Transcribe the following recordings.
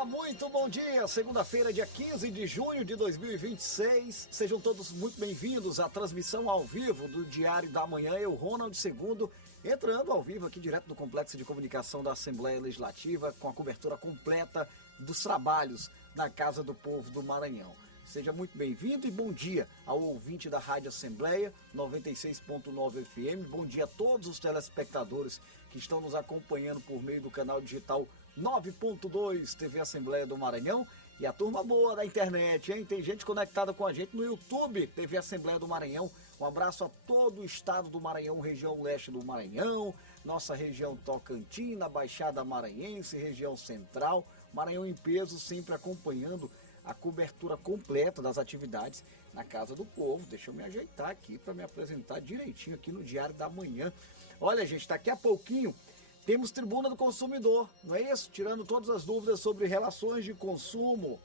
Olá, muito bom dia! Segunda-feira, dia 15 de junho de 2026. Sejam todos muito bem-vindos à transmissão ao vivo do Diário da Manhã. Eu, Ronald II, entrando ao vivo aqui direto do Complexo de Comunicação da Assembleia Legislativa, com a cobertura completa dos trabalhos da Casa do Povo do Maranhão. Seja muito bem-vindo e bom dia ao ouvinte da Rádio Assembleia 96.9 FM. Bom dia a todos os telespectadores que estão nos acompanhando por meio do canal digital 9.2 TV Assembleia do Maranhão e a turma boa da internet, hein? Tem gente conectada com a gente no YouTube TV Assembleia do Maranhão. Um abraço a todo o estado do Maranhão, região leste do Maranhão, nossa região Tocantina, Baixada Maranhense, região central, Maranhão em peso, sempre acompanhando a cobertura completa das atividades na Casa do Povo. Deixa eu me ajeitar aqui para me apresentar direitinho aqui no Diário da Manhã. Olha, gente, daqui a pouquinho temos Tribuna do Consumidor, não é isso? Tirando todas as dúvidas sobre relações de consumo.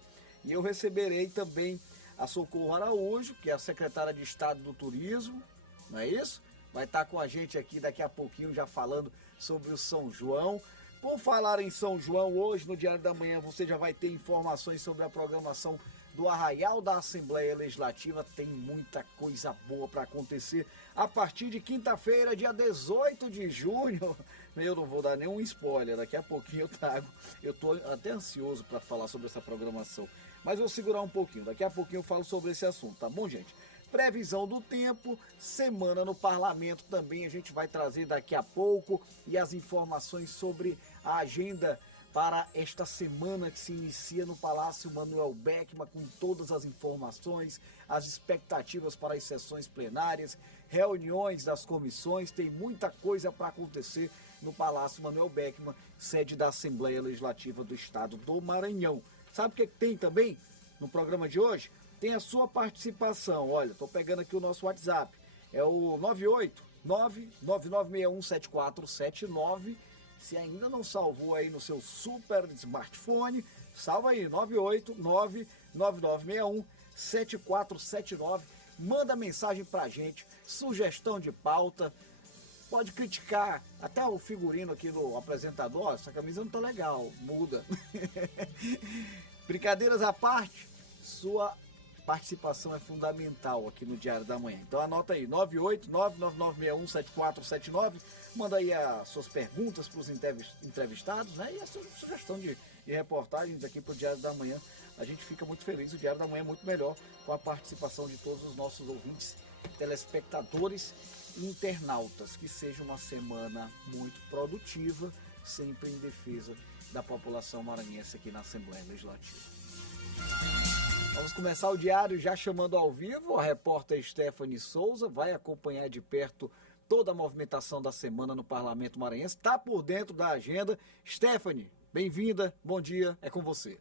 E eu receberei também a Socorro Araújo, que é a secretária de Estado do Turismo, não é isso? Vai estar com a gente aqui daqui a pouquinho já falando sobre o São João. Por falar em São João, hoje no Diário da Manhã você já vai ter informações sobre a programação do Arraial da Assembleia Legislativa. Tem muita coisa boa para acontecer a partir de quinta-feira, dia 18 de junho. Eu não vou dar nenhum spoiler, daqui a pouquinho eu trago. Eu estou até ansioso para falar sobre essa programação, mas vou segurar um pouquinho. Daqui a pouquinho eu falo sobre esse assunto, tá bom, gente? Previsão do tempo, semana no parlamento também a gente vai trazer daqui a pouco, e as informações sobre a agenda para esta semana que se inicia no Palácio Manuel Beckmann, com todas as informações, as expectativas para as sessões plenárias, reuniões das comissões. Tem muita coisa para acontecer no Palácio Manuel Beckmann, sede da Assembleia Legislativa do Estado do Maranhão. Sabe o que tem também no programa de hoje? Tem a sua participação. Olha, estou pegando aqui o nosso WhatsApp. É o 98999617479. Se ainda não salvou aí no seu super smartphone, salva aí, 98999617479. Manda mensagem pra gente, sugestão de pauta. Pode criticar até o figurino aqui do apresentador. Essa camisa não tá legal, muda. Brincadeiras à parte, sua participação é fundamental aqui no Diário da Manhã. Então anota aí, 98999617479. Manda aí as suas perguntas para os entrevistados, né? E a sua sugestão de reportagens aqui para o Diário da Manhã. A gente fica muito feliz. O Diário da Manhã é muito melhor com a participação de todos os nossos ouvintes, telespectadores e internautas. Que seja uma semana muito produtiva, sempre em defesa da população maranhense aqui na Assembleia Legislativa. Vamos começar o diário já chamando ao vivo a repórter Stephanie Souza, vai acompanhar de perto toda a movimentação da semana no Parlamento Maranhense, está por dentro da agenda. Stephanie, bem-vinda, bom dia, é com você.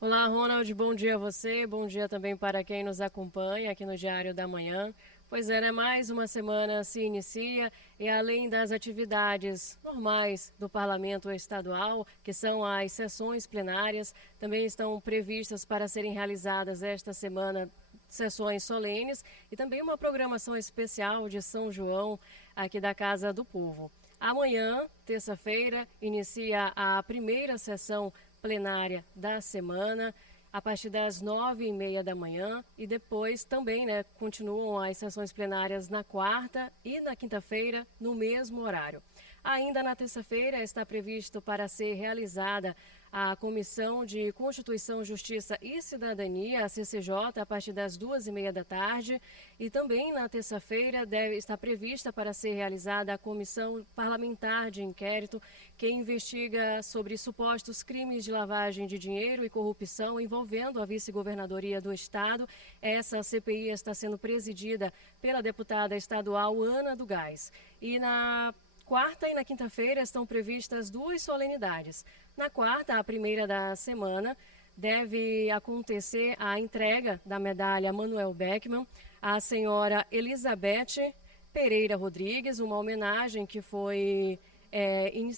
Olá, Ronald, bom dia a você, bom dia também para quem nos acompanha aqui no Diário da Manhã. Pois é, né? Mais uma semana se inicia e além das atividades normais do Parlamento Estadual, que são as sessões plenárias, também estão previstas para serem realizadas esta semana sessões solenes e também uma programação especial de São João aqui da Casa do Povo. Amanhã, terça-feira, inicia a primeira sessão plenária da semana, a partir das 9h30 da manhã, e depois também, né, continuam as sessões plenárias na quarta e na quinta-feira no mesmo horário. Ainda na terça-feira está previsto para ser realizada a Comissão de Constituição, Justiça e Cidadania, a CCJ, a partir das 2h30 da tarde. E também na terça-feira está prevista para ser realizada a Comissão Parlamentar de Inquérito, que investiga sobre supostos crimes de lavagem de dinheiro e corrupção envolvendo a vice-governadoria do Estado. Essa CPI está sendo presidida pela deputada estadual Ana do Gás. E na quarta e na quinta-feira estão previstas duas solenidades. Na quarta, a primeira da semana, deve acontecer a entrega da medalha Manuel Beckmann à senhora Elizabeth Pereira Rodrigues, uma homenagem que foi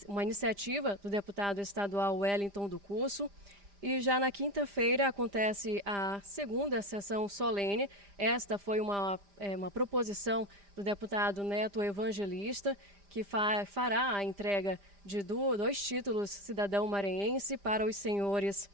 uma iniciativa do deputado estadual Wellington do Curso. E já na quinta-feira acontece a segunda sessão solene. Esta foi uma proposição do deputado Neto Evangelista, que fará a entrega de dois títulos cidadão maranhense para os senhores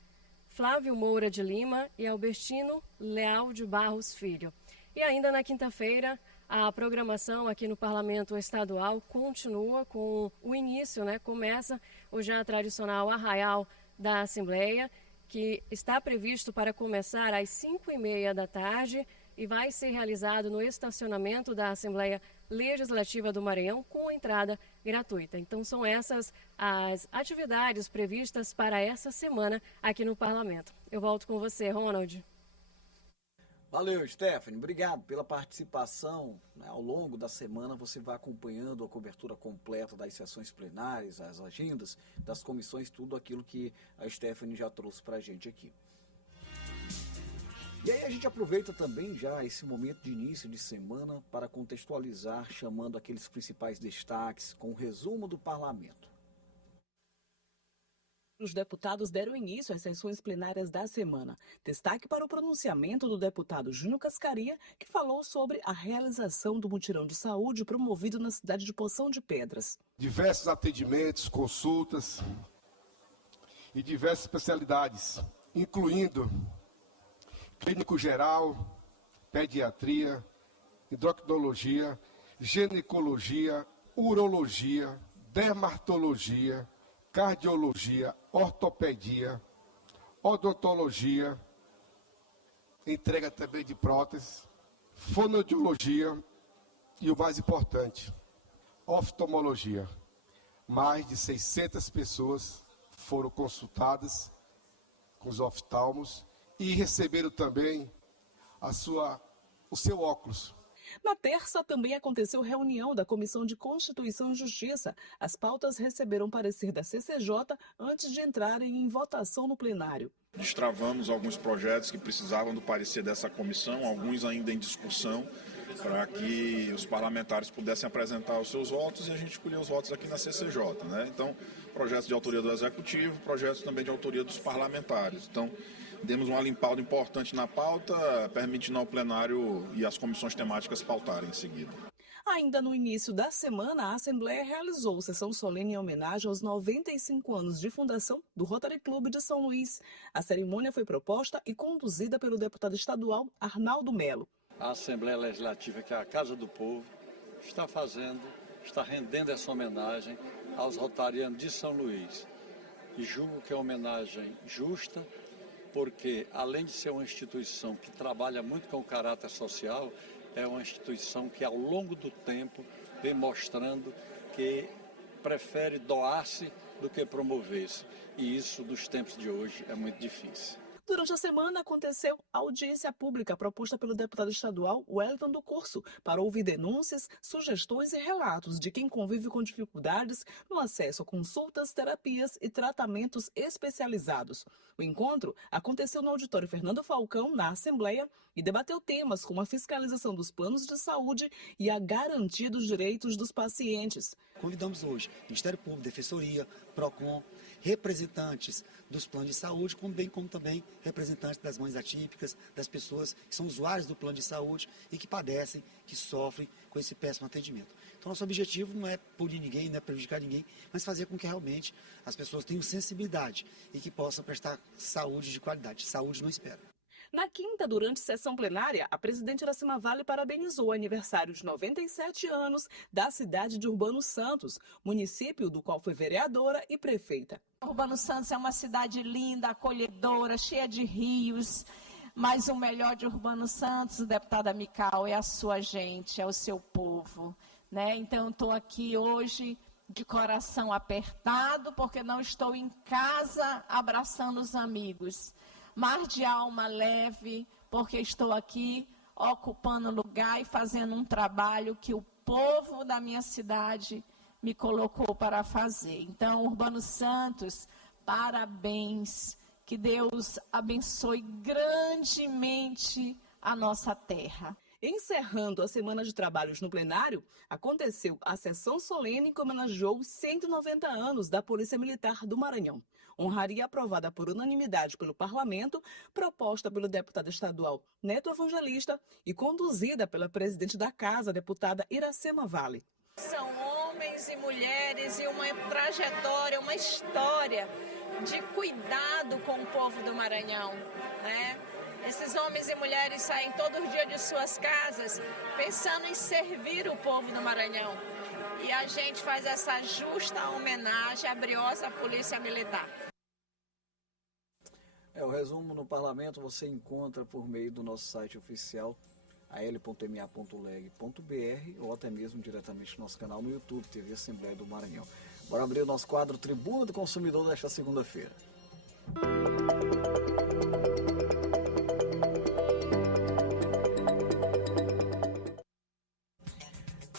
Flávio Moura de Lima e Albertino Leal de Barros Filho. E ainda na quinta-feira, a programação aqui no Parlamento Estadual continua com o início, começa o já tradicional arraial da Assembleia, que está previsto para começar às 5h30 da tarde e vai ser realizado no estacionamento da Assembleia Legislativa do Maranhão com entrada gratuita. Então são essas as atividades previstas para essa semana aqui no Parlamento. Eu volto com você, Ronald. Valeu, Stephanie. Obrigado pela participação. Ao longo da semana você vai acompanhando a cobertura completa das sessões plenárias, as agendas das comissões, tudo aquilo que a Stephanie já trouxe para a gente aqui. E aí a gente aproveita também já esse momento de início de semana para contextualizar, chamando aqueles principais destaques com o resumo do parlamento. Os deputados deram início às sessões plenárias da semana. Destaque para o pronunciamento do deputado Júnior Cascaria, que falou sobre a realização do mutirão de saúde promovido na cidade de Poção de Pedras. Diversos atendimentos, consultas e diversas especialidades, incluindo clínico geral, pediatria, endocrinologia, ginecologia, urologia, dermatologia, cardiologia, ortopedia, odontologia, entrega também de próteses, fonoaudiologia e o mais importante, oftalmologia. Mais de 600 pessoas foram consultadas com os oftalmos e receberam também o seu óculos. Na terça, também aconteceu reunião da Comissão de Constituição e Justiça. As pautas receberam parecer da CCJ antes de entrarem em votação no plenário. Destravamos alguns projetos que precisavam do parecer dessa comissão, alguns ainda em discussão, para que os parlamentares pudessem apresentar os seus votos e a gente escolher os votos aqui na CCJ. Então, projetos de autoria do Executivo, projetos também de autoria dos parlamentares. Então, demos uma limpada importante na pauta, permitindo ao plenário e às comissões temáticas pautarem em seguida. Ainda no início da semana, a Assembleia realizou sessão solene em homenagem aos 95 anos de fundação do Rotary Clube de São Luís. A cerimônia foi proposta e conduzida pelo deputado estadual Arnaldo Melo. A Assembleia Legislativa, que é a Casa do Povo, está rendendo essa homenagem aos rotarianos de São Luís. E julgo que é uma homenagem justa, porque além de ser uma instituição que trabalha muito com o caráter social, é uma instituição que ao longo do tempo vem mostrando que prefere doar-se do que promover-se. E isso, nos tempos de hoje, é muito difícil. Durante a semana aconteceu a audiência pública proposta pelo deputado estadual Wellington do Curso para ouvir denúncias, sugestões e relatos de quem convive com dificuldades no acesso a consultas, terapias e tratamentos especializados. O encontro aconteceu no auditório Fernando Falcão, na Assembleia, e debateu temas como a fiscalização dos planos de saúde e a garantia dos direitos dos pacientes. Convidamos hoje Ministério Público, Defensoria, PROCON, representantes dos planos de saúde, bem como também representantes das mães atípicas, das pessoas que são usuários do plano de saúde e que padecem, que sofrem com esse péssimo atendimento. Então, nosso objetivo não é punir ninguém, não é prejudicar ninguém, mas fazer com que realmente as pessoas tenham sensibilidade e que possam prestar saúde de qualidade. Saúde não espera. Na quinta, durante sessão plenária, a presidente Iracema Vale parabenizou o aniversário de 97 anos da cidade de Urbano Santos, município do qual foi vereadora e prefeita. Urbano Santos é uma cidade linda, acolhedora, cheia de rios, mas o melhor de Urbano Santos, deputada Mical, é a sua gente, é o seu povo. Então, estou aqui hoje de coração apertado, porque não estou em casa abraçando os amigos. Mar de alma leve, porque estou aqui ocupando lugar e fazendo um trabalho que o povo da minha cidade me colocou para fazer. Então, Urbano Santos, parabéns, que Deus abençoe grandemente a nossa terra. Encerrando a semana de trabalhos no plenário, aconteceu a sessão solene que homenageou os 190 anos da Polícia Militar do Maranhão. Honraria aprovada por unanimidade pelo Parlamento, proposta pelo deputado estadual Neto Evangelista e conduzida pela presidente da Casa, deputada Iracema Vale. São homens e mulheres e uma trajetória, uma história de cuidado com o povo do Maranhão, né? Esses homens e mulheres saem todos os dias de suas casas pensando em servir o povo do Maranhão. E a gente faz essa justa homenagem à briosa Polícia Militar. O resumo no parlamento você encontra por meio do nosso site oficial, al.ma.leg.br, ou até mesmo diretamente no nosso canal no YouTube, TV Assembleia do Maranhão. Bora abrir o nosso quadro Tribuna do Consumidor desta segunda-feira.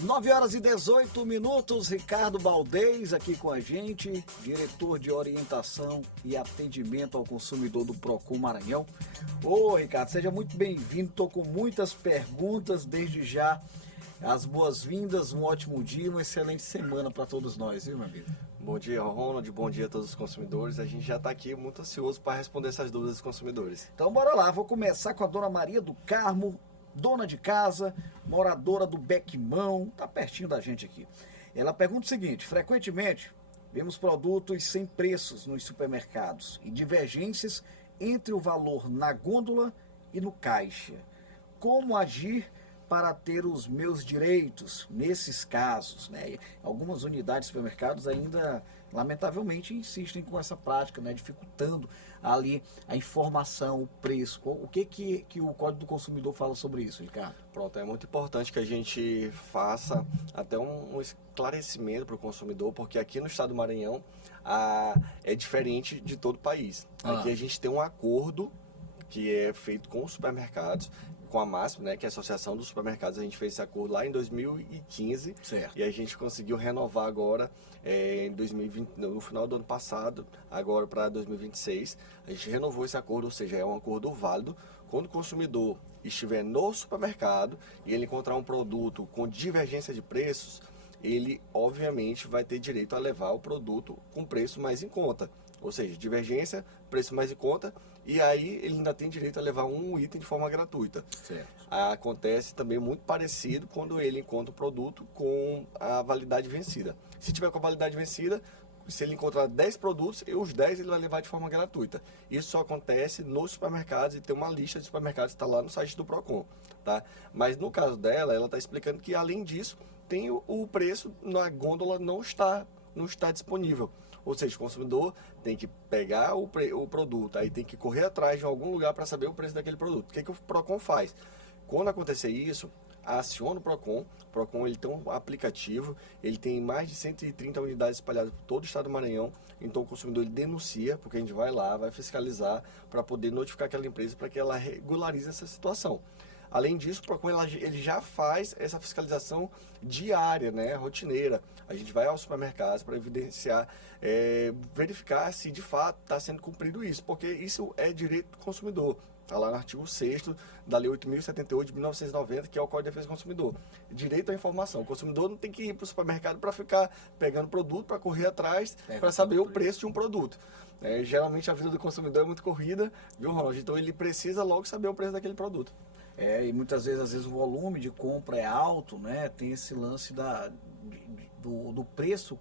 9h18, Ricardo Baldez aqui com a gente, diretor de orientação e atendimento ao consumidor do Procon Maranhão. Ô Ricardo, seja muito bem-vindo, estou com muitas perguntas, desde já as boas-vindas, um ótimo dia, uma excelente semana para todos nós, viu meu amigo? Bom dia, Ronald, bom dia a todos os consumidores, a gente já está aqui muito ansioso para responder essas dúvidas dos consumidores. Então bora lá, vou começar com a dona Maria do Carmo, dona de casa, moradora do Bequimão, tá pertinho da gente aqui. Ela pergunta o seguinte: frequentemente vemos produtos sem preços nos supermercados e divergências entre o valor na gôndola e no caixa. Como agir para ter os meus direitos nesses casos, né? Algumas unidades de supermercados ainda, lamentavelmente, insistem com essa prática, né? Dificultando ali a informação, o preço. O que o Código do Consumidor fala sobre isso, Ricardo? Pronto, é muito importante que a gente faça até um esclarecimento para o consumidor, porque aqui no estado do Maranhão é diferente de todo o país. Aqui a gente tem um acordo que é feito com os supermercados, com a MASP, né, que é a Associação dos Supermercados. A gente fez esse acordo lá em 2015, certo. E a gente conseguiu renovar agora em 2020, no final do ano passado, agora para 2026. A gente renovou esse acordo, ou seja, é um acordo válido. Quando o consumidor estiver no supermercado e ele encontrar um produto com divergência de preços, ele obviamente vai ter direito a levar o produto com preço mais em conta. Ou seja, divergência, preço mais em conta, e aí ele ainda tem direito a levar um item de forma gratuita. Certo. Acontece também muito parecido quando ele encontra o produto com a validade vencida. Se tiver com a validade vencida, se ele encontrar 10 produtos, os 10 ele vai levar de forma gratuita. Isso só acontece nos supermercados, e tem uma lista de supermercados que está lá no site do Procon. Tá? Mas no caso dela, ela está explicando que além disso, tem o preço na gôndola não está disponível. Ou seja, o consumidor tem que pegar o produto, aí tem que correr atrás de algum lugar para saber o preço daquele produto. O que o Procon faz? Quando acontecer isso, aciona o Procon. O Procon ele tem um aplicativo, ele tem mais de 130 unidades espalhadas por todo o estado do Maranhão. Então o consumidor ele denuncia, porque a gente vai lá, vai fiscalizar para poder notificar aquela empresa para que ela regularize essa situação. Além disso, o Procon ele já faz essa fiscalização diária, né, rotineira. A gente vai aos supermercados para evidenciar, verificar se de fato está sendo cumprido isso, porque isso é direito do consumidor. Está lá no artigo 6º da Lei 8.078 de 1990, que é o Código de Defesa do Consumidor. Direito à informação. O consumidor não tem que ir para o supermercado para ficar pegando produto, para correr atrás, para saber o preço de um produto. Geralmente a vida do consumidor é muito corrida, viu, Ronald? Então ele precisa logo saber o preço daquele produto. E muitas vezes, às vezes, o volume de compra é alto, né? Tem esse lance do preço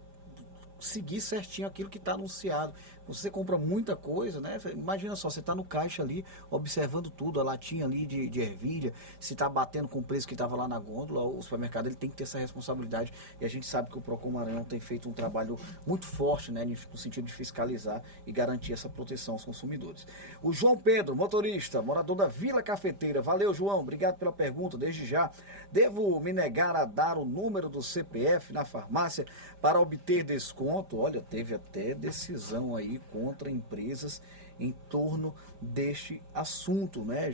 seguir certinho aquilo que está anunciado. Você compra muita coisa, né? Imagina só, você está no caixa ali, observando tudo, a latinha ali de ervilha, se está batendo com o preço que estava lá na gôndola, o supermercado ele tem que ter essa responsabilidade. E a gente sabe que o Procon Maranhão tem feito um trabalho muito forte, né? No sentido de fiscalizar e garantir essa proteção aos consumidores. O João Pedro, motorista, morador da Vila Cafeteira. Valeu, João, obrigado pela pergunta, desde já. Devo me negar a dar o número do CPF na farmácia para obter desconto? Olha, teve até decisão aí contra empresas em torno deste assunto, né?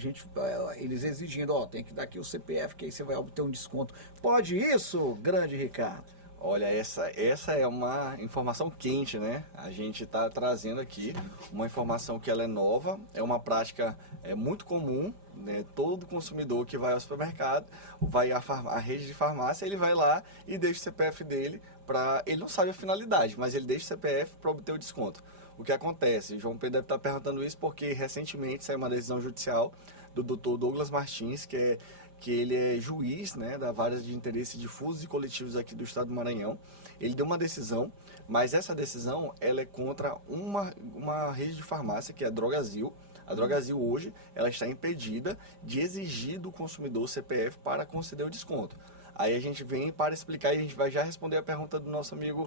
Eles exigindo, tem que dar aqui o CPF, que aí você vai obter um desconto. Pode isso, grande Ricardo? Olha, essa é uma informação quente, né? A gente está trazendo aqui uma informação que ela é nova, é uma prática muito comum, né? Todo consumidor que vai ao supermercado, vai à rede de farmácia, ele vai lá e deixa o CPF dele ele não sabe a finalidade, mas ele deixa o CPF para obter o desconto. O que acontece? O João Pedro deve estar perguntando isso porque recentemente saiu uma decisão judicial do Dr. Douglas Martins, que que ele é juiz, né, da Vara de Interesses Difusos e Coletivos aqui do Estado do Maranhão. Ele deu uma decisão, mas essa decisão ela é contra uma rede de farmácia, que é a Drogasil. A Drogasil hoje ela está impedida de exigir do consumidor o CPF para conceder o desconto. Aí a gente vem para explicar e a gente vai já responder a pergunta do nosso amigo,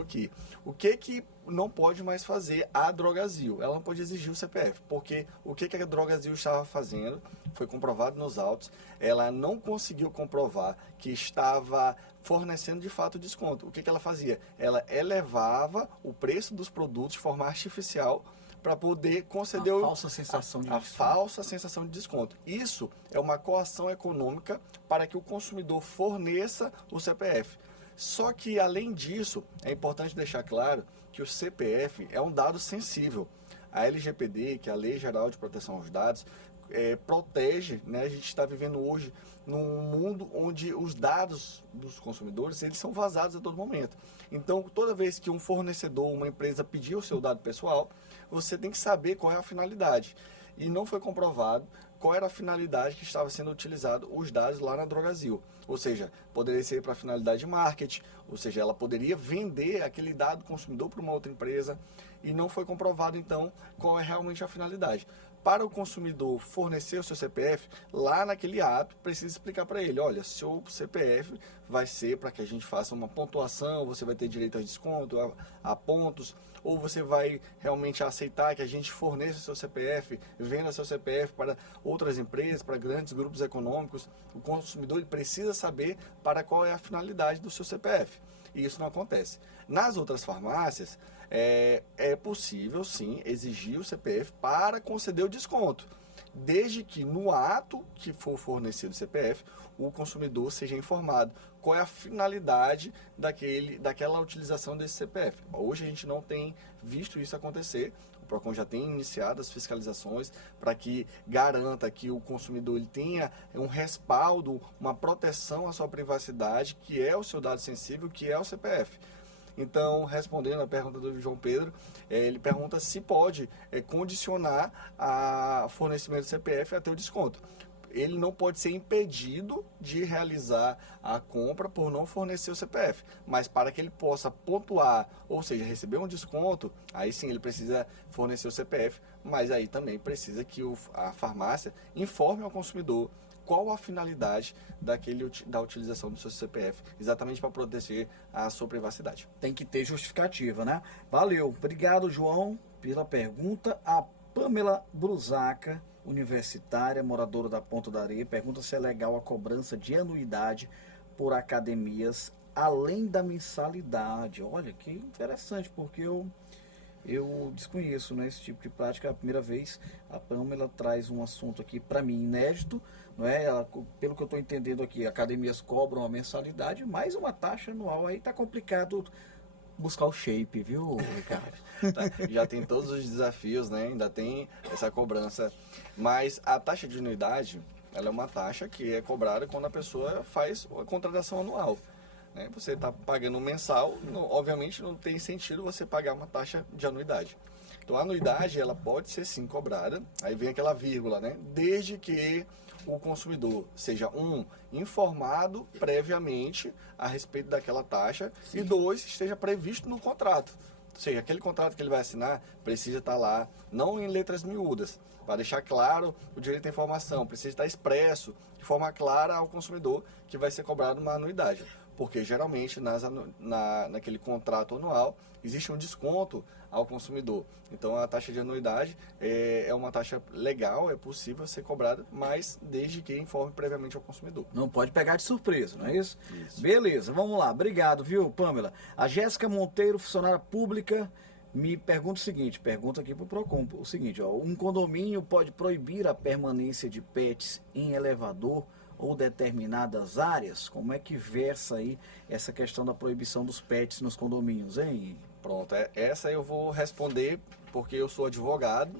aqui. O que não pode mais fazer a Drogasil? Ela não pode exigir o CPF, porque o que a Drogasil estava fazendo, foi comprovado nos autos, ela não conseguiu comprovar que estava fornecendo de fato desconto. O que ela fazia? Ela elevava o preço dos produtos de forma artificial para poder conceder falsa sensação de desconto. Falsa sensação de desconto. Isso é uma coação econômica para que o consumidor forneça o CPF. Só que, além disso, é importante deixar claro que o CPF é um dado sensível. A LGPD, que é a Lei Geral de Proteção aos Dados, protege, né? A gente está vivendo hoje num mundo onde os dados dos consumidores eles são vazados a todo momento. Então, toda vez que um fornecedor, uma empresa pedir o seu dado pessoal, você tem que saber qual é a finalidade. E não foi comprovado qual era a finalidade que estava sendo utilizado os dados lá na Drogasil. Ou seja, poderia ser para finalidade de marketing, ou seja, ela poderia vender aquele dado do consumidor para uma outra empresa e não foi comprovado, então, qual é realmente a finalidade. Para o consumidor fornecer o seu CPF, lá naquele ato, precisa explicar para ele, olha, seu CPF vai ser para que a gente faça uma pontuação, você vai ter direito a desconto, a pontos, ou você vai realmente aceitar que a gente forneça seu CPF, venda seu CPF para outras empresas, para grandes grupos econômicos. O consumidor ele precisa saber para qual é a finalidade do seu CPF. E isso não acontece. Nas outras farmácias, é possível, sim, exigir o CPF para conceder o desconto, desde que no ato que for fornecido o CPF, o consumidor seja informado qual é a finalidade daquela utilização desse CPF. Hoje a gente não tem visto isso acontecer. O PROCON já tem iniciado as fiscalizações para que garanta que o consumidor ele tenha um respaldo, uma proteção à sua privacidade, que é o seu dado sensível, que é o CPF. Então, respondendo a pergunta do João Pedro, ele pergunta se pode condicionar a fornecimento do CPF até o desconto. Ele não pode ser impedido de realizar a compra por não fornecer o CPF, mas para que ele possa pontuar, ou seja, receber um desconto, aí sim ele precisa fornecer o CPF, mas aí também precisa que a farmácia informe ao consumidor qual a finalidade da utilização do seu CPF, exatamente para proteger a sua privacidade. Tem que ter justificativa, né? Valeu. Obrigado, João, pela pergunta. A Pamela Brusaca, universitária, moradora da Ponta da Areia, pergunta se é legal a cobrança de anuidade por academias, além da mensalidade. Olha, que interessante, porque eu desconheço, né, esse tipo de prática. É a primeira vez a Pamela traz um assunto aqui para mim inédito, não é? Pelo que eu estou entendendo aqui, academias cobram a mensalidade, mais uma taxa anual, aí tá complicado buscar o shape, viu, Ricardo? Já tem todos os desafios, né? Ainda tem essa cobrança, mas a taxa de anuidade, ela é uma taxa que é cobrada quando a pessoa faz a contratação anual. Você está pagando mensal, obviamente não tem sentido você pagar uma taxa de anuidade. Então a anuidade ela pode ser sim cobrada, aí vem aquela vírgula, né? Desde que o consumidor seja informado previamente a respeito daquela taxa, sim, e 2, esteja previsto no contrato. Ou seja, aquele contrato que ele vai assinar precisa estar lá, não em letras miúdas, para deixar claro o direito à informação, precisa estar expresso de forma clara ao consumidor que vai ser cobrado uma anuidade. Porque geralmente naquele contrato anual existe um desconto ao consumidor. Então a taxa de anuidade é uma taxa legal, é possível ser cobrada, mas desde que informe previamente ao consumidor. Não pode pegar de surpresa, não é isso? Isso. Beleza, vamos lá. Obrigado, viu, Pamela? A Jéssica Monteiro, funcionária pública, me pergunta o seguinte, pergunta aqui para o PROCON, o seguinte, um condomínio pode proibir a permanência de pets em elevador ou determinadas áreas? Como é que versa aí essa questão da proibição dos pets nos condomínios, hein? Pronto, essa eu vou responder porque eu sou advogado.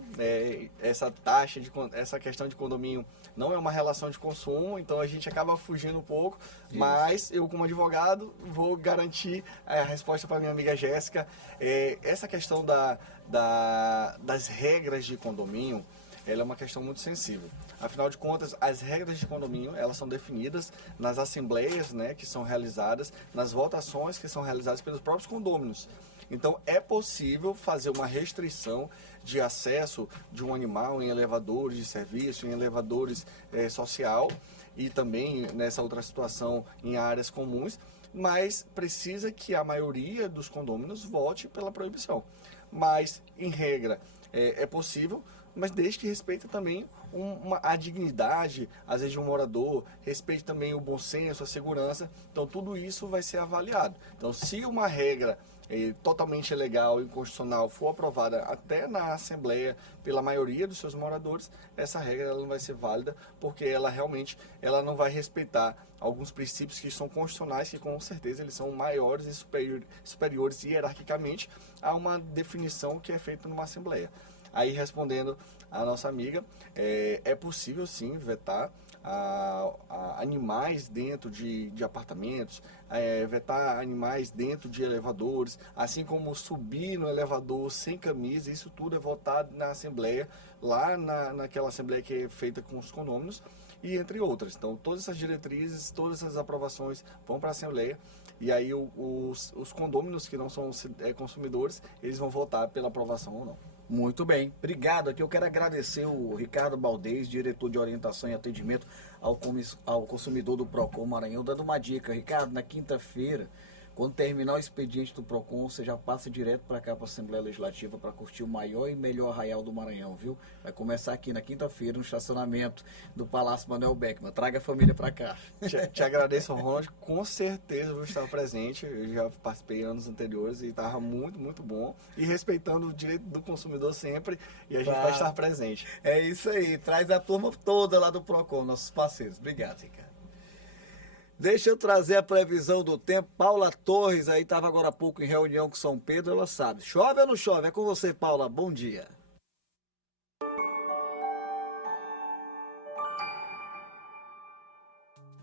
Essa questão de condomínio não é uma relação de consumo, então a gente acaba fugindo um pouco, isso, mas eu como advogado vou garantir a resposta para minha amiga Jéssica. Essa questão das regras de condomínio, ela é uma questão muito sensível. Afinal de contas, as regras de condomínio, elas são definidas nas assembleias, né, que são realizadas, nas votações que são realizadas pelos próprios condôminos. Então, é possível fazer uma restrição de acesso de um animal em elevadores de serviço, em elevadores social e também nessa outra situação em áreas comuns, mas precisa que a maioria dos condôminos vote pela proibição. Mas, em regra, é possível, mas desde que respeite também a dignidade, às vezes, de um morador, respeite também o bom senso, a segurança. Então, tudo isso vai ser avaliado. Então, se uma regra totalmente legal e inconstitucional for aprovada até na Assembleia pela maioria dos seus moradores, essa regra ela não vai ser válida, porque ela realmente não vai respeitar alguns princípios que são constitucionais, que com certeza eles são maiores e superiores hierarquicamente a uma definição que é feita numa Assembleia. Aí, respondendo à nossa amiga, é possível sim vetar animais dentro de apartamentos, vetar animais dentro de elevadores, assim como subir no elevador sem camisa. Isso tudo é votado na Assembleia, lá naquela Assembleia que é feita com os condôminos, e entre outras. Então, todas essas diretrizes, todas essas aprovações vão para a Assembleia, e aí os condôminos que não são consumidores, eles vão votar pela aprovação ou não. Muito bem, obrigado. Aqui eu quero agradecer o Ricardo Baldez, diretor de orientação e atendimento ao consumidor do PROCON Maranhão, dando uma dica. Ricardo, na quinta-feira, quando terminar o expediente do PROCON, você já passa direto para cá, para a Assembleia Legislativa, para curtir o maior e melhor arraial do Maranhão, viu? Vai começar aqui na quinta-feira, no estacionamento do Palácio Manuel Beckmann. Traga a família para cá. Te agradeço, Ronald. Com certeza vou estar presente. Eu já participei anos anteriores e estava muito, muito bom. E respeitando o direito do consumidor sempre, e a gente vai estar presente. É isso aí. Traz a turma toda lá do PROCON, nossos parceiros. Obrigado, Ricardo. Deixa eu trazer a previsão do tempo. Paula Torres aí estava agora há pouco em reunião com São Pedro, ela sabe. Chove ou não chove? É com você, Paula. Bom dia.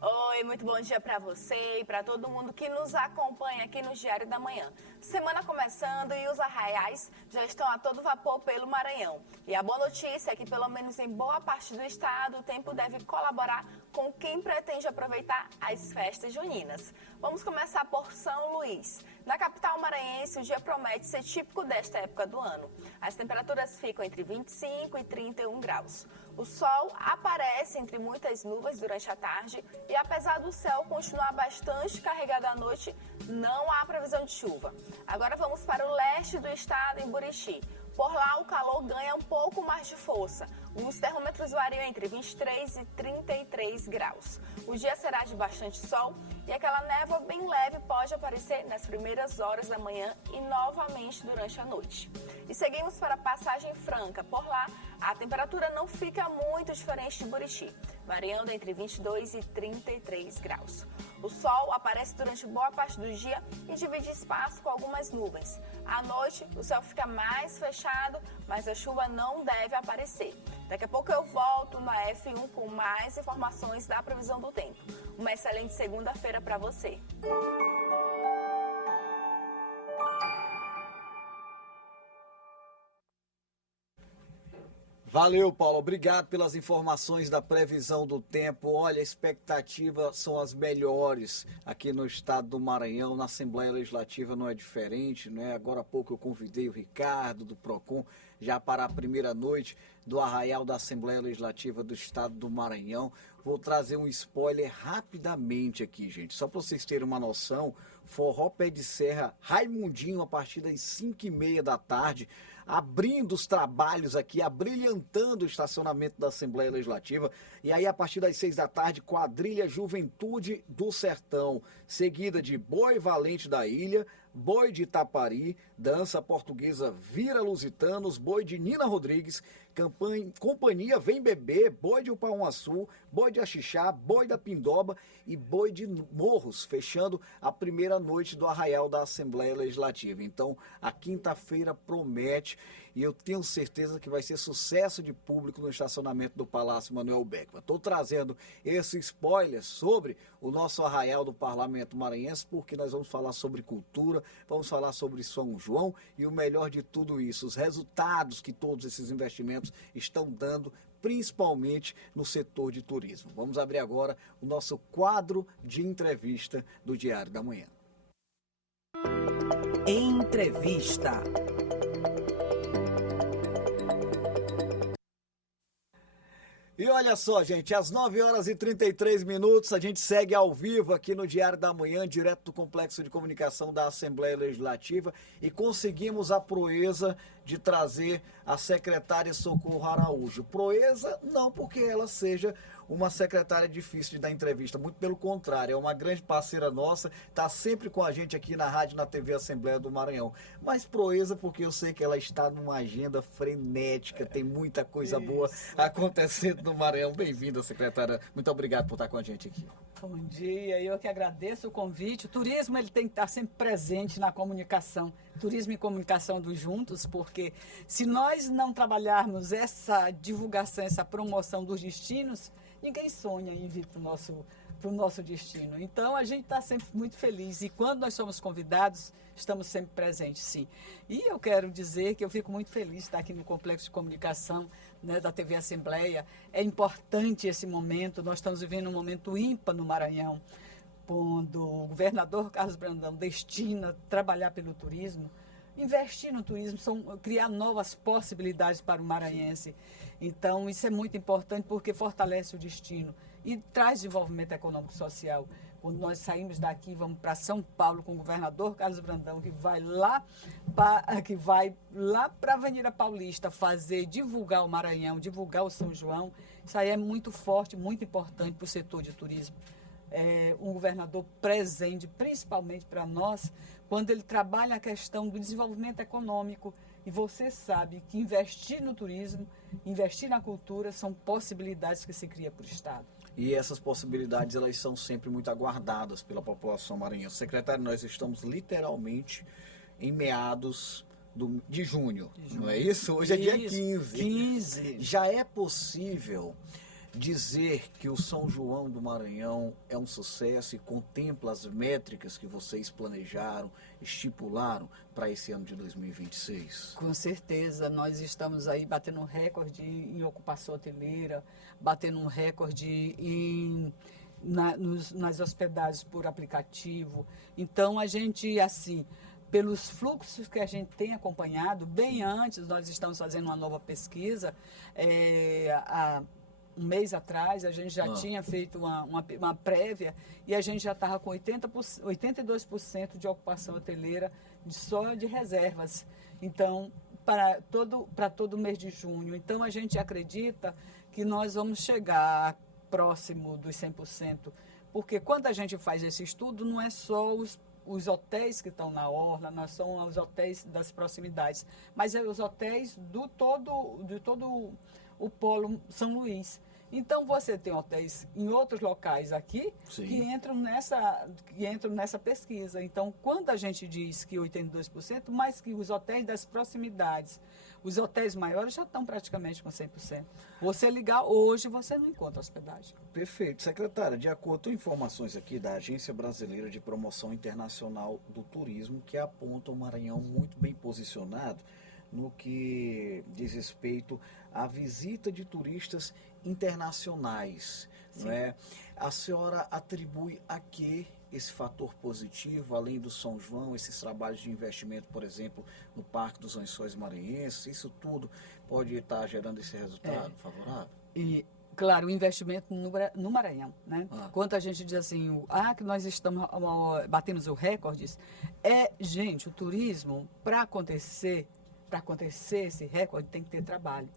Oi, muito bom dia para você e para todo mundo que nos acompanha aqui no Diário da Manhã. Semana começando e os arraiais já estão a todo vapor pelo Maranhão. E a boa notícia é que, pelo menos em boa parte do estado, o tempo deve colaborar com quem pretende aproveitar as festas juninas. Vamos começar por São Luís. Na capital maranhense, o dia promete ser típico desta época do ano. As temperaturas ficam entre 25 e 31 graus. O sol aparece entre muitas nuvens durante a tarde e, apesar do céu continuar bastante carregado à noite, não há previsão de chuva. Agora vamos para o leste do estado, em Buriti. Por lá, o calor ganha um pouco mais de força. Os termômetros variam entre 23 e 33 graus. O dia será de bastante sol e aquela névoa bem leve pode aparecer nas primeiras horas da manhã e novamente durante a noite. E seguimos para Passagem Franca. Por lá, a temperatura não fica muito diferente de Buriti, variando entre 22 e 33 graus. O sol aparece durante boa parte do dia e divide espaço com algumas nuvens. À noite, o céu fica mais fechado, mas a chuva não deve aparecer. Daqui a pouco eu volto na F1 com mais informações da previsão do tempo. Uma excelente segunda-feira para você. Valeu, Paulo. Obrigado pelas informações da previsão do tempo. Olha, a expectativa são as melhores aqui no estado do Maranhão. Na Assembleia Legislativa não é diferente, né? Agora há pouco eu convidei o Ricardo do PROCON já para a primeira noite do arraial da Assembleia Legislativa do estado do Maranhão. Vou trazer um spoiler rapidamente aqui, gente. Só para vocês terem uma noção, Forró Pé de Serra Raimundinho a partir das 5h30 da tarde, abrindo os trabalhos aqui, abrilhantando o estacionamento da Assembleia Legislativa. E aí, a partir das 6 da tarde, quadrilha Juventude do Sertão, seguida de Boi Valente da Ilha, Boi de Itapari, Dança Portuguesa Vira Lusitanos, Boi de Nina Rodrigues, Companhia Vem Beber, Boi de Upauaçu, Boi de Axixá, Boi da Pindoba e Boi de Morros, fechando a primeira noite do arraial da Assembleia Legislativa. Então, a quinta-feira promete e eu tenho certeza que vai ser sucesso de público no estacionamento do Palácio Manuel Beckmann. Estou trazendo esse spoiler sobre o nosso arraial do Parlamento Maranhense, porque nós vamos falar sobre cultura, vamos falar sobre São João. João e o melhor de tudo isso, os resultados que todos esses investimentos estão dando, principalmente no setor de turismo. Vamos abrir agora o nosso quadro de entrevista do Diário da Manhã. Entrevista. E olha só, gente, às 9h33, a gente segue ao vivo aqui no Diário da Manhã, direto do Complexo de Comunicação da Assembleia Legislativa, e conseguimos a proeza de trazer a secretária Socorro Araújo. Proeza não porque ela seja uma secretária difícil de dar entrevista, muito pelo contrário, é uma grande parceira nossa, está sempre com a gente aqui na rádio, na TV Assembleia do Maranhão. Mas proeza porque eu sei que ela está numa agenda frenética, tem muita coisa boa acontecendo no Maranhão. Bem-vinda, secretária, muito obrigado por estar com a gente aqui. Bom dia, eu que agradeço o convite. O turismo ele tem que estar sempre presente na comunicação, turismo e comunicação dos juntos, porque se nós não trabalharmos essa divulgação, essa promoção dos destinos, ninguém sonha em vir para o nosso destino. Então, a gente está sempre muito feliz e quando nós somos convidados, estamos sempre presentes, sim. E eu quero dizer que eu fico muito feliz de estar aqui no Complexo de Comunicação, né, da TV Assembleia. É importante esse momento, nós estamos vivendo um momento ímpar no Maranhão, quando o governador Carlos Brandão destina trabalhar pelo turismo, investir no turismo, criar novas possibilidades para o maranhense. Então, isso é muito importante porque fortalece o destino e traz desenvolvimento econômico e social. Quando nós saímos daqui, vamos para São Paulo com o governador Carlos Brandão, que vai lá para a Avenida Paulista divulgar o Maranhão, divulgar o São João. Isso aí é muito forte, muito importante para o setor de turismo. Um governador presente, principalmente para nós, quando ele trabalha a questão do desenvolvimento econômico. E você sabe que investir no turismo, investir na cultura, são possibilidades que se cria para o Estado. E essas possibilidades, elas são sempre muito aguardadas pela população maranhense. Secretário, nós estamos literalmente em meados de junho, não é isso? Hoje é dia 15. Já é possível dizer que o São João do Maranhão é um sucesso e contempla as métricas que vocês planejaram, estipularam para esse ano de 2026? Com certeza, nós estamos aí batendo um recorde em ocupação hoteleira, batendo um recorde nas hospedagens por aplicativo. Então, a gente, assim, pelos fluxos que a gente tem acompanhado, bem antes, nós estamos fazendo uma nova pesquisa, um mês atrás, a gente já tinha feito uma prévia e a gente já estava com 82% de ocupação hoteleira só de reservas. Então, para todo o mês de junho. Então, a gente acredita que nós vamos chegar próximo dos 100%, porque quando a gente faz esse estudo, não é só os hotéis que estão na orla, não são os hotéis das proximidades, mas é os hotéis de todo o polo São Luís. Então, você tem hotéis em outros locais aqui que entram nessa pesquisa. Então, quando a gente diz que 82%, mais que os hotéis das proximidades, os hotéis maiores já estão praticamente com 100%. Você ligar hoje, você não encontra hospedagem. Perfeito. Secretária, de acordo com informações aqui da Agência Brasileira de Promoção Internacional do Turismo, que aponta o Maranhão muito bem posicionado no que diz respeito à visita de turistas internacionais, não é? A senhora atribui a que esse fator positivo, além do São João, esses trabalhos de investimento, por exemplo, no Parque dos Lençóis Maranhenses, isso tudo pode estar gerando esse resultado favorável? E, claro, o investimento no Maranhão, né? Quando a gente diz assim, que nós batemos os recordes, gente, o turismo, para acontecer esse recorde, tem que ter trabalho,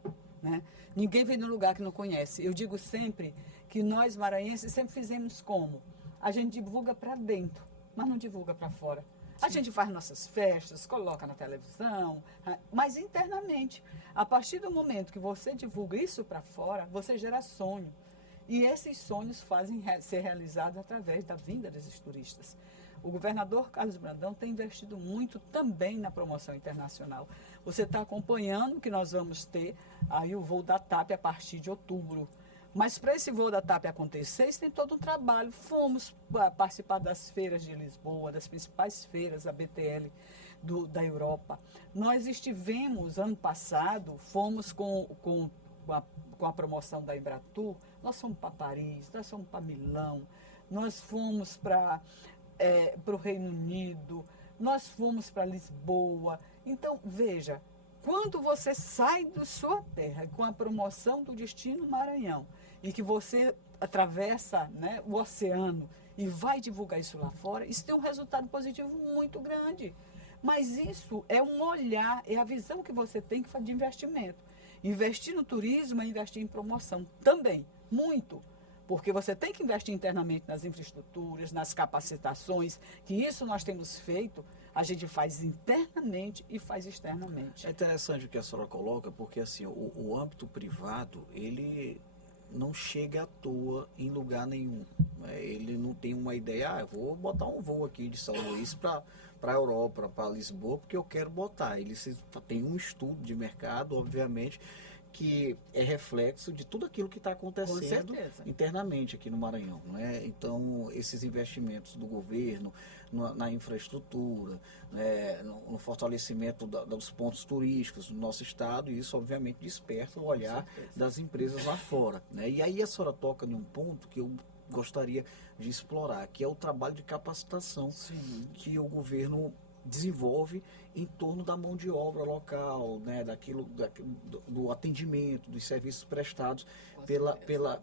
né? Ninguém vem num lugar que não conhece. Eu digo sempre que nós, maranhenses, sempre fizemos como? A gente divulga para dentro, mas não divulga para fora. A gente faz nossas festas, coloca na televisão, mas internamente. A partir do momento que você divulga isso para fora, você gera sonho. E esses sonhos fazem ser realizados através da vinda desses turistas. O governador Carlos Brandão tem investido muito também na promoção internacional. Você está acompanhando que nós vamos ter aí o voo da TAP a partir de outubro. Mas para esse voo da TAP acontecer, isso tem todo um trabalho. Fomos participar das feiras de Lisboa, das principais feiras, a BTL. da Europa. Nós estivemos, ano passado, fomos com a promoção da Embratur, nós fomos para Paris, nós fomos para Milão, nós fomos para o Reino Unido, nós fomos para Lisboa. Então, veja, quando você sai da sua terra com a promoção do Destino Maranhão e que você atravessa, né, o oceano e vai divulgar isso lá fora, isso tem um resultado positivo muito grande. Mas isso é um olhar, é a visão que você tem de investimento. Investir no turismo é investir em promoção também, muito. Porque você tem que investir internamente nas infraestruturas, nas capacitações, que isso nós temos feito, a gente faz internamente e faz externamente. É interessante o que a senhora coloca, porque assim, o âmbito privado, ele não chega à toa em lugar nenhum. Ele não tem uma ideia, eu vou botar um voo aqui de São Luís para a Europa, para Lisboa, porque eu quero botar. Eles têm um estudo de mercado, obviamente, que é reflexo de tudo aquilo que está acontecendo internamente aqui no Maranhão. Né? Então, esses investimentos do governo na infraestrutura, né? no fortalecimento dos pontos turísticos do nosso estado, e isso, obviamente, desperta o olhar das empresas lá fora. Né? E aí a senhora toca num ponto que eu gostaria de explorar, que é o trabalho de capacitação que o governo desenvolve em torno da mão de obra local, né, do atendimento, dos serviços prestados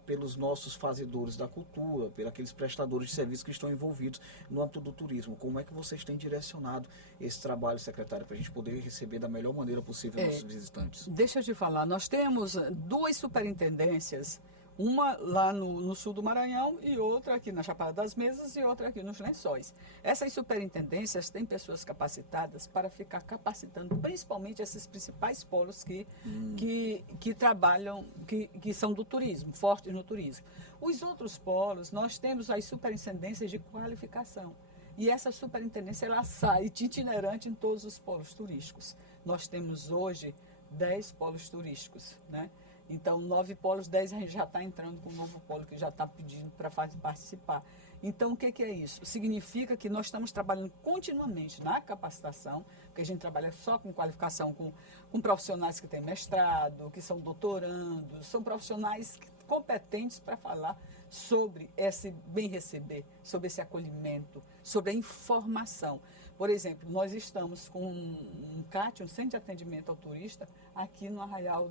pelos nossos fazedores da cultura, pelos aqueles prestadores de serviços que estão envolvidos no âmbito do turismo. Como é que vocês têm direcionado esse trabalho, secretária, para a gente poder receber da melhor maneira possível nossos visitantes? Deixa eu te falar, nós temos 2 superintendências, uma lá no sul do Maranhão e outra aqui na Chapada das Mesas e outra aqui nos Lençóis. Essas superintendências têm pessoas capacitadas para ficar capacitando principalmente esses principais polos que trabalham, que são do turismo, fortes no turismo. Os outros polos, nós temos as superintendências de qualificação. E essa superintendência, ela sai itinerante em todos os polos turísticos. Nós temos hoje 10 polos turísticos, né? Então, 9 polos, 10 a gente já está entrando com um novo polo que já está pedindo para participar. Então, o que é isso? Significa que nós estamos trabalhando continuamente na capacitação, porque a gente trabalha só com qualificação, com profissionais que têm mestrado, que são doutorandos, são profissionais competentes para falar sobre esse bem receber, sobre esse acolhimento, sobre a informação. Por exemplo, nós estamos com um CAT, um Centro de Atendimento ao Turista, aqui no Arraial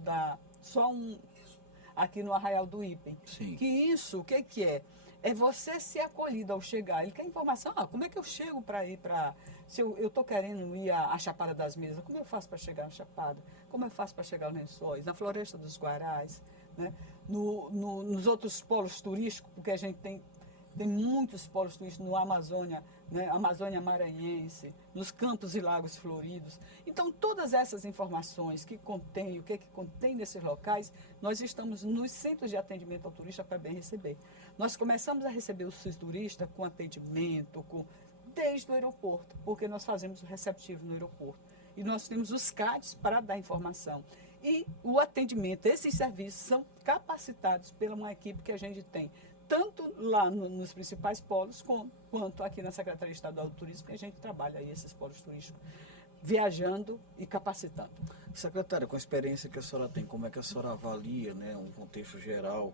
aqui no Arraial do Ipem. Sim. Que isso, o que é? É você ser acolhido ao chegar. Ele quer informação, como é que eu chego para ir para... Se eu estou querendo ir à Chapada das Mesas, como eu faço para chegar na Chapada? Como eu faço para chegar aos Lençóis? Na Floresta dos Guarás, né? Nos outros polos turísticos, porque a gente tem muitos polos turísticos no Amazônia, né? Amazônia Maranhense, nos Campos e Lagos Floridos. Então, todas essas informações que contém, o que contém nesses locais, nós estamos nos centros de atendimento ao turista para bem receber. Nós começamos a receber os turistas com atendimento, desde o aeroporto, porque nós fazemos o receptivo no aeroporto. E nós temos os CADs para dar informação. E o atendimento, esses serviços são capacitados pela uma equipe que a gente tem, tanto lá nos principais polos, quanto aqui na Secretaria Estadual do Turismo, que a gente trabalha aí esses polos turísticos, viajando e capacitando. Secretária, com a experiência que a senhora tem, como é que a senhora avalia, né, um contexto geral,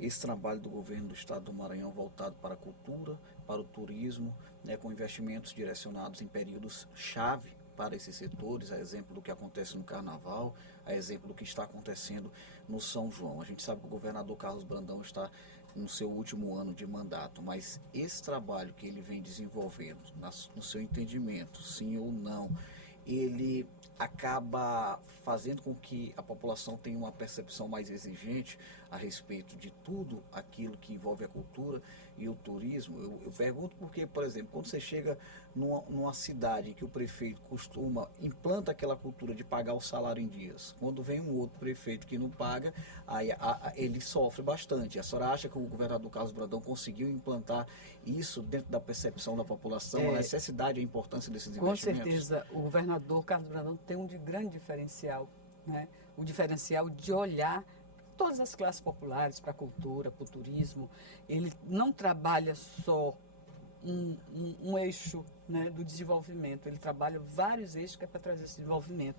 esse trabalho do governo do Estado do Maranhão voltado para a cultura, para o turismo, né, com investimentos direcionados em períodos-chave para esses setores, a exemplo do que acontece no Carnaval, a exemplo do que está acontecendo no São João. A gente sabe que o governador Carlos Brandão está no seu último ano de mandato, mas esse trabalho que ele vem desenvolvendo, no seu entendimento, sim ou não, ele acaba fazendo com que a população tenha uma percepção mais exigente a respeito de tudo aquilo que envolve a cultura e o turismo. Eu pergunto porque, por exemplo, quando você chega numa cidade em que o prefeito implanta aquela cultura de pagar o salário em dias, quando vem um outro prefeito que não paga, aí ele sofre bastante. A senhora acha que o governador Carlos Brandão conseguiu implantar isso dentro da percepção da população, a necessidade e a importância desses investimentos? Com certeza, o governador Carlos Brandão tem um grande diferencial, né? O diferencial de olhar todas as classes populares para a cultura, para o turismo. Ele não trabalha só um eixo, né, do desenvolvimento. Ele trabalha vários eixos que é para trazer esse desenvolvimento.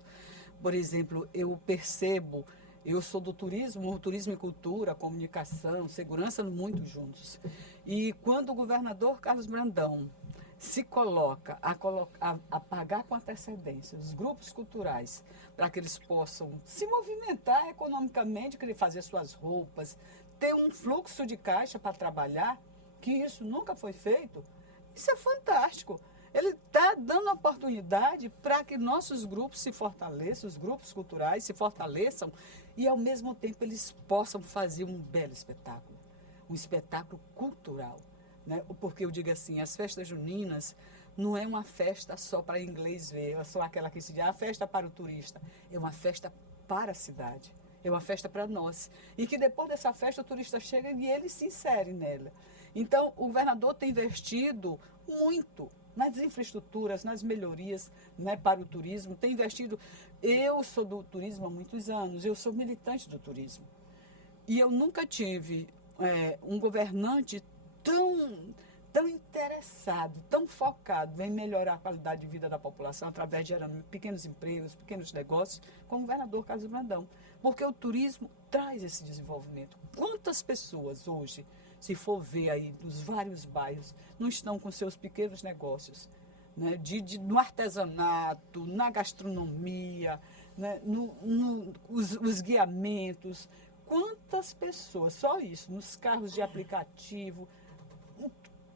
Por exemplo, eu sou do turismo e cultura, comunicação, segurança muito juntos. E quando o governador Carlos Brandão se coloca a pagar com antecedência os grupos culturais para que eles possam se movimentar economicamente, querer fazer suas roupas, ter um fluxo de caixa para trabalhar, que isso nunca foi feito, isso é fantástico. Ele está dando oportunidade para que nossos grupos se fortaleçam, os grupos culturais se fortaleçam e, ao mesmo tempo, eles possam fazer um belo espetáculo, um espetáculo cultural. Né? Porque eu digo assim, as festas juninas não é uma festa só para inglês ver, é só aquela que se diz, a festa para o turista. É uma festa para a cidade, é uma festa para nós. E que depois dessa festa o turista chega e ele se insere nela. Então, o governador tem investido muito nas infraestruturas, nas melhorias, né, para o turismo, tem investido. Eu sou do turismo há muitos anos, eu sou militante do turismo. E eu nunca tive um governante tão interessado, tão focado em melhorar a qualidade de vida da população através de gerando pequenos empregos, pequenos negócios, como o governador Carlos Brandão. Porque o turismo traz esse desenvolvimento. Quantas pessoas hoje, se for ver aí nos vários bairros, não estão com seus pequenos negócios, né? No artesanato, na gastronomia, né? Os guiamentos. Quantas pessoas, só isso, nos carros de aplicativo,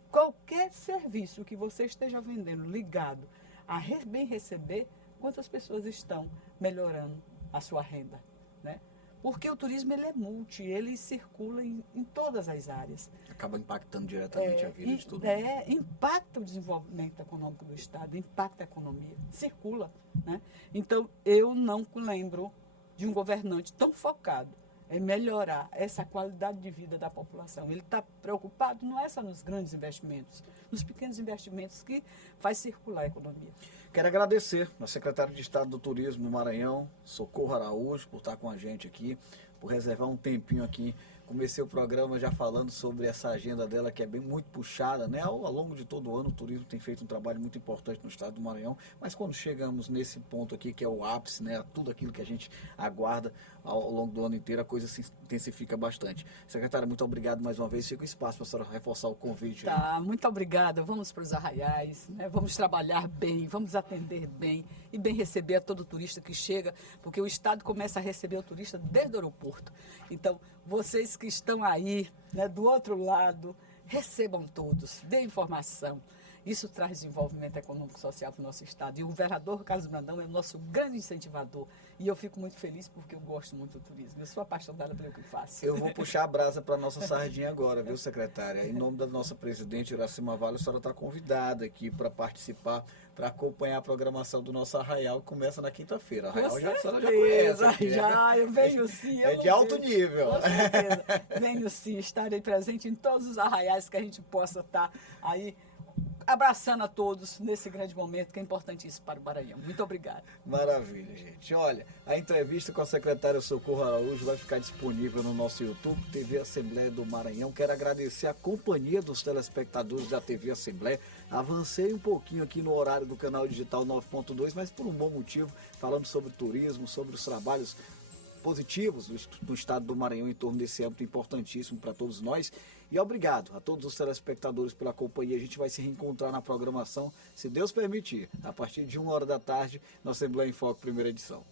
qualquer serviço que você esteja vendendo ligado a bem receber, quantas pessoas estão melhorando a sua renda, né? Porque o turismo ele é multi, ele circula em todas as áreas. Acaba impactando diretamente a vida de todo mundo. Impacta o desenvolvimento econômico do Estado, impacta a economia, circula, né? Então, eu não lembro de um governante tão focado em melhorar essa qualidade de vida da população. Ele está preocupado não é só nos grandes investimentos, nos pequenos investimentos que faz circular a economia. Quero agradecer ao secretário de Estado do Turismo do Maranhão, Socorro Araújo, por estar com a gente aqui, por reservar um tempinho aqui. Comecei o programa já falando sobre essa agenda dela, que é bem muito puxada, né? Ao longo de todo o ano, o turismo tem feito um trabalho muito importante no estado do Maranhão, mas quando chegamos nesse ponto aqui, que é o ápice, né? Tudo aquilo que a gente aguarda ao longo do ano inteiro, a coisa se intensifica bastante. Secretária, muito obrigado mais uma vez. Fica o espaço para a senhora reforçar o convite. Tá, muito obrigada. Vamos para os arraiais, né? Vamos trabalhar bem, vamos atender bem e bem receber a todo turista que chega, porque o estado começa a receber o turista desde o aeroporto. Então, vocês que estão aí, né, do outro lado, recebam todos, dê informação. Isso traz desenvolvimento econômico e social para o nosso estado. E o governador Carlos Brandão é o nosso grande incentivador. E eu fico muito feliz porque eu gosto muito do turismo. Eu sou apaixonada pelo que faço. Eu vou puxar a brasa para a nossa sardinha agora, viu, secretária? Em nome da nossa presidente, Iracema Vale, a senhora está convidada aqui para participar, para acompanhar a programação do nosso Arraial, que começa na quinta-feira. Arraial a senhora já conhece. Aqui, né? Já, eu venho sim. É de alto nível. Com certeza. Venho sim, estarei presente em todos os arraiais que a gente possa estar aí abraçando a todos nesse grande momento que é importantíssimo para o Maranhão. Muito obrigada. Maravilha, gente. Olha, a entrevista com a secretária Socorro Araújo vai ficar disponível no nosso YouTube, TV Assembleia do Maranhão. Quero agradecer a companhia dos telespectadores da TV Assembleia. Avancei um pouquinho aqui no horário do canal digital 9.2, mas por um bom motivo, falando sobre turismo, sobre os trabalhos positivos do estado do Maranhão em torno desse âmbito importantíssimo para todos nós. E obrigado a todos os telespectadores pela companhia. A gente vai se reencontrar na programação, se Deus permitir, a partir de 1h da tarde, na Assembleia em Foco, primeira edição.